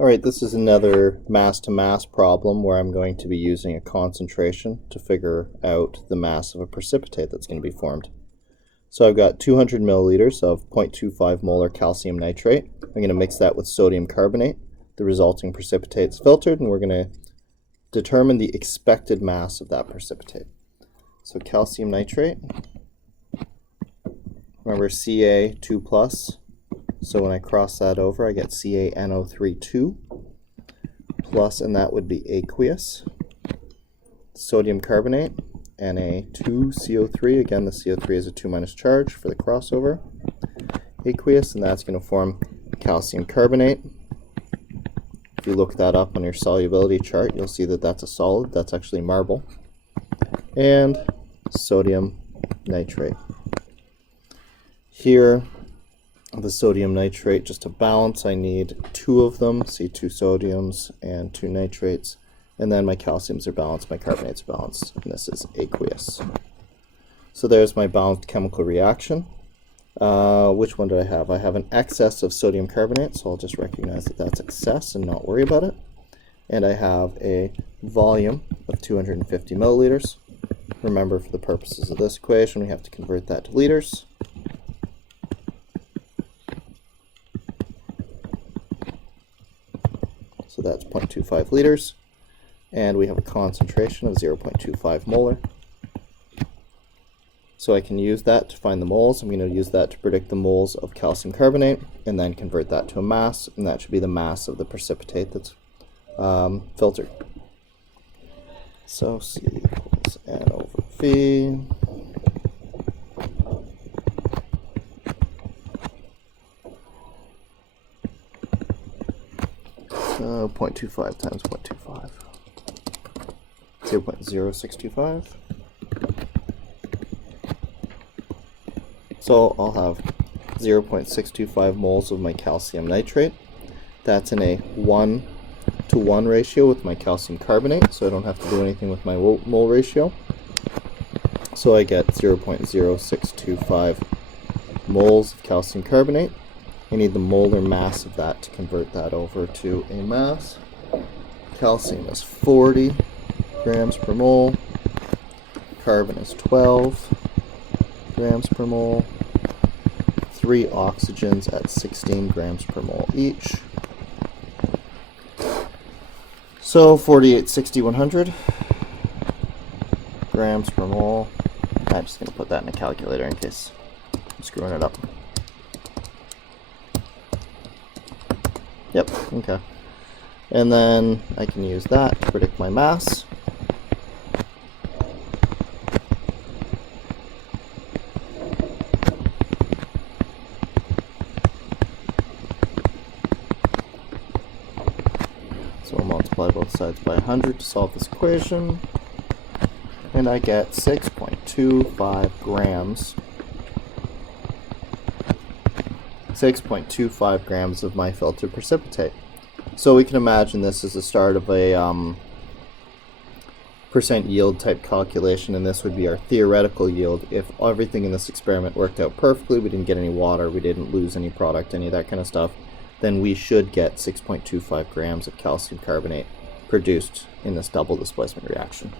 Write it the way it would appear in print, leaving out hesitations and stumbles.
Alright, this is another mass-to-mass problem where I'm going to be using a concentration to figure out the mass of a precipitate that's going to be formed. So I've got 200 milliliters of 0.25 molar calcium nitrate. I'm going to mix that with sodium carbonate. The resulting precipitate's filtered, and we're going to determine the expected mass of that precipitate. So calcium nitrate, remember Ca2+. So when I cross that over, I get CaNO3 plus, and that would be aqueous. Sodium carbonate, Na2CO3. Again, the CO3 is a 2- charge for the crossover. Aqueous, and that's going to form calcium carbonate. If you look that up on your solubility chart, you'll see that that's a solid. That's actually marble. And sodium nitrate. Here, the sodium nitrate, just to balance, I need 2 of them, see 2 sodiums and 2 nitrates, and then my calciums are balanced, my carbonates are balanced, and this is aqueous. So there's my balanced chemical reaction. Which one do I have? I have an excess of sodium carbonate, so I'll just recognize that that's excess and not worry about it. And I have a volume of 250 milliliters. Remember, for the purposes of this equation, we have to convert that to liters. So that's 0.25 liters, and we have a concentration of 0.25 molar. So I can use that to find the moles. I'm going to use that to predict the moles of calcium carbonate, and then convert that to a mass, and that should be the mass of the precipitate that's filtered. So C equals N over V. 0.25 times 0.25, 0.0625. So I'll have 0.625 moles of my calcium nitrate. That's in a 1:1 ratio with my calcium carbonate, so I don't have to do anything with my mole ratio. So I get 0.0625 moles of calcium carbonate. I need the molar mass of that to convert that over to a mass. Calcium is 40 grams per mole. Carbon is 12 grams per mole. 3 oxygens at 16 grams per mole each. So 48, 60, 100 grams per mole. I'm just going to put that in a calculator in case I'm screwing it up. Yep, okay. And then I can use that to predict my mass. So I'll multiply both sides by 100 to solve this equation. And I get 6.25 grams. 6.25 grams of my filtered precipitate. So we can imagine this as the start of a percent yield type calculation, and this would be our theoretical yield. If everything in this experiment worked out perfectly, we didn't get any water, we didn't lose any product, any of that kind of stuff, then we should get 6.25 grams of calcium carbonate produced in this double displacement reaction.